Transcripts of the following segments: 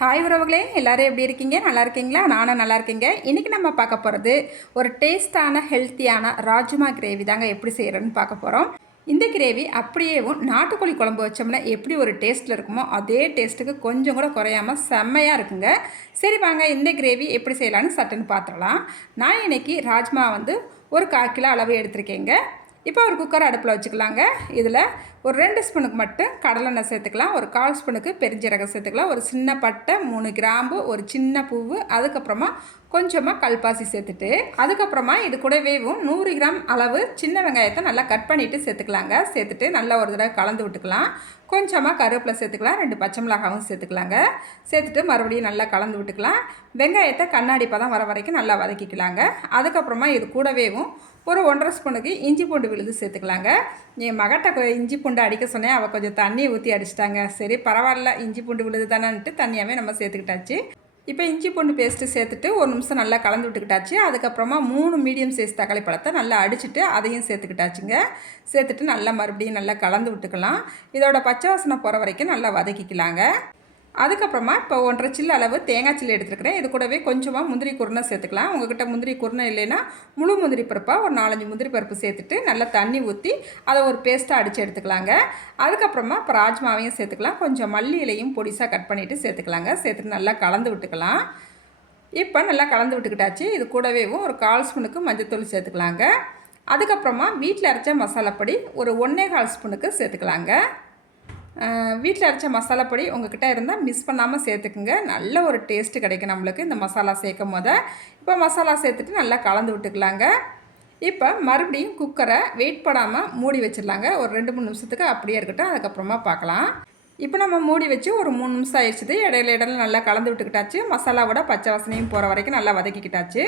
Hi உறவுகளே, எல்லோரும் எப்படி இருக்கீங்க? நல்லா இருக்கீங்களா? நானும் நல்லா இருக்கீங்க. இன்றைக்கி நம்ம பார்க்க போகிறது ஒரு டேஸ்ட்டான ஹெல்த்தியான ராஜ்மா கிரேவி தாங்க எப்படி செய்கிறோன்னு பார்க்க போகிறோம். இந்த கிரேவி அப்படியேவும் நாட்டுக்கோழி குழம்பு வச்சோம்னா எப்படி ஒரு டேஸ்ட்டில் இருக்குமோ அதே டேஸ்ட்டுக்கு கொஞ்சம் கூட குறையாமல் செம்மையாக இருக்குங்க. சரி வாங்க இந்த கிரேவி எப்படி செய்யலான்னு சட்டுன்னு பார்த்துடலாம். நான் இன்றைக்கி ராஜ்மா ஒரு 1/4 கிலோ அளவு எடுத்திருக்கேங்க. இப்போ ஒரு குக்கர் அடுப்பில் வச்சுக்கலாங்க. இதில் ஒரு 2 ஸ்பூனுக்கு மட்டும் கடலெண்ணெய் சேர்த்துக்கலாம், ஒரு 1/4 ஸ்பூனுக்கு பெருஞ்சீரகம் சேர்த்துக்கலாம், ஒரு சின்ன பட்டை, 3 கிராம்பு, ஒரு சின்ன பூவு, அதுக்கப்புறமா கொஞ்சமாக கல்பாசி சேர்த்துட்டு அதுக்கப்புறமா இது கூடவேவும் 100 கிராம் அளவு சின்ன வெங்காயத்தை நல்லா கட் பண்ணிவிட்டு சேர்த்துக்கலாங்க. சேர்த்துட்டு நல்லா ஒரு தடவை கலந்து விட்டுக்கலாம். கொஞ்சமாக கருவேப்பிலை சேர்த்துக்கலாம், 2 பச்சை மிளகாவும் சேர்த்துக்கலாங்க. சேர்த்துட்டு மறுபடியும் நல்லா கலந்து விட்டுக்கலாம். வெங்காயத்தை கண்ணாடி பதம் வர வரைக்கும் நல்லா வதக்கிக்கலாங்க. அதுக்கப்புறமா இது கூடவேவும் ஒரு 1/2 ஸ்பூனுக்கு இஞ்சி பூண்டு விழுது சேர்த்துக்கலாங்க. என் மகட்ட இஞ்சி பூண்டு அடிக்க சொன்னேன், அவள் கொஞ்சம் தண்ணியை ஊற்றி அடிச்சிட்டாங்க. சரி பரவாயில்ல, இஞ்சி பூண்டு விழுது தானேன்ட்டு தண்ணியாகவே நம்ம சேர்த்துக்கிட்டாச்சு. இப்போ இஞ்சி பூண்டு பேஸ்ட்டு சேர்த்துட்டு ஒரு நிமிஷம் நல்லா கலந்து விட்டுக்கிட்டாச்சு. அதுக்கப்புறமா 3 மீடியம் சைஸ் தக்காளி பழத்தை நல்லா அடிச்சுட்டு அதையும் சேர்த்துக்கிட்டாச்சுங்க. சேர்த்துட்டு நல்லா மறுபடியும் நல்லா கலந்து விட்டுக்கலாம். இதோட பச்சை வாசனை போகிற வரைக்கும் நல்லா வதக்கிக்கலாங்க. அதுக்கப்புறமா இப்போ 1/2 சில்லு அளவு தேங்காய் சில்லு எடுத்துருக்கிறேன். இது கூடவே கொஞ்சமாக முந்திரி குருணை சேர்த்துக்கலாம். உங்கள்கிட்ட முந்திரி குருணை இல்லைன்னா முழு முந்திரி பருப்பாக ஒரு 4-5 முந்திரி பருப்பு சேர்த்துட்டு நல்லா தண்ணி ஊற்றி அதை ஒரு பேஸ்ட்டாக அடித்து எடுத்துக்கலாங்க. அதுக்கப்புறமா இப்போ ராஜ்மாவையும் சேர்த்துக்கலாம். கொஞ்சம் மல்லி இலையும் பொடிசாக கட் பண்ணிவிட்டு சேர்த்துக்கலாங்க. சேர்த்துட்டு நல்லா கலந்து விட்டுக்கலாம். இப்போ நல்லா கலந்து விட்டுக்கிட்டாச்சு. இது கூடவே ஒரு 1/4 ஸ்பூனுக்கு மஞ்சள்தூள் சேர்த்துக்கலாங்க. அதுக்கப்புறமா வீட்டில் அரைச்ச மசாலாப்பொடி ஒரு 1/4 ஸ்பூனுக்கு சேர்த்துக்கலாங்க. வீட்டில் அரைச்ச மசாலாப்பொடி உங்கள்கிட்ட இருந்தால் மிஸ் பண்ணாமல் சேர்த்துக்குங்க. நல்ல ஒரு டேஸ்ட்டு கிடைக்கும் நம்மளுக்கு இந்த மசாலா சேர்க்கும் போது. இப்போ மசாலா சேர்த்துட்டு நல்லா கலந்து விட்டுக்கலாங்க. இப்போ மறுபடியும் குக்கரை வெயிட் போடாமல் மூடி வச்சிடலாங்க. ஒரு 2-3 நிமிஷத்துக்கு அப்படியே இருக்கட்டும், அதுக்கப்புறமா பார்க்கலாம். இப்போ நம்ம மூடி வச்சு ஒரு 3 நிமிஷம் ஆயிடுச்சுது. இடையில நல்லா கலந்து விட்டுக்கிட்டாச்சு. மசாலாவோட பச்சை வாசனையும் போகிற வரைக்கும் நல்லா வதக்கிக்கிட்டாச்சு.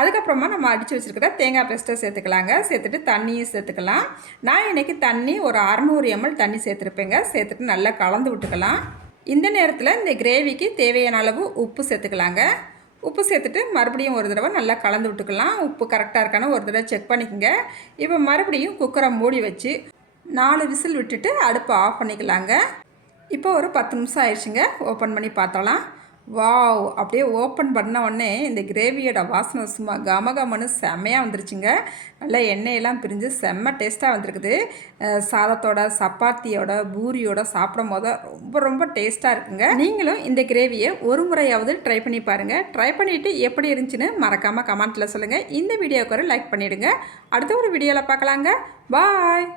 அதுக்கப்புறமா நம்ம அடித்து வச்சுருக்கிற தேங்காய் பேஸ்ட்டை சேர்த்துக்கலாங்க. சேர்த்துட்டு தண்ணியும் சேர்த்துக்கலாம். நான் இன்றைக்கி தண்ணி ஒரு 600 ml தண்ணி சேர்த்துருப்பேங்க. சேர்த்துட்டு நல்லா கலந்து விட்டுக்கலாம். இந்த நேரத்தில் இந்த கிரேவிக்கு தேவையான அளவு உப்பு சேர்த்துக்கலாங்க. உப்பு சேர்த்துட்டு மறுபடியும் ஒரு தடவை நல்லா கலந்து விட்டுக்கலாம். உப்பு கரெக்டாக இருக்கான்னு ஒரு தடவை செக் பண்ணிக்கோங்க. இப்போ மறுபடியும் குக்கரை மூடி வச்சு 4 விசில் விட்டுட்டு அடுப்பை ஆஃப் பண்ணிக்கலாங்க. இப்போ ஒரு 10 நிமிஷம் ஆயிடுச்சுங்க. ஓப்பன் பண்ணி பார்த்தலாம். வாவ், அப்படியே ஓப்பன் பண்ண உடனே இந்த கிரேவியோட வாசனை சும்மா கமகமன்னு செம்மையாக வந்துருச்சுங்க. நல்லா எண்ணெயெல்லாம் பிரிஞ்சு செம்ம டேஸ்ட்டாக வந்திருக்குது. சாதத்தோட, சப்பாத்தியோட, பூரியோட சாப்பிடும் போது ரொம்ப ரொம்ப டேஸ்ட்டாக இருக்குங்க. நீங்களும் இந்த கிரேவியை ஒரு முறையாவது ட்ரை பண்ணி பாருங்கள். ட்ரை பண்ணிவிட்டு எப்படி இருந்துச்சுன்னு மறக்காமல் கமெண்ட்டில் சொல்லுங்கள். இந்த வீடியோவுக்கு ஒரு லைக் பண்ணிவிடுங்க. அடுத்த ஒரு வீடியோவில் பார்க்கலாங்க. பாய்.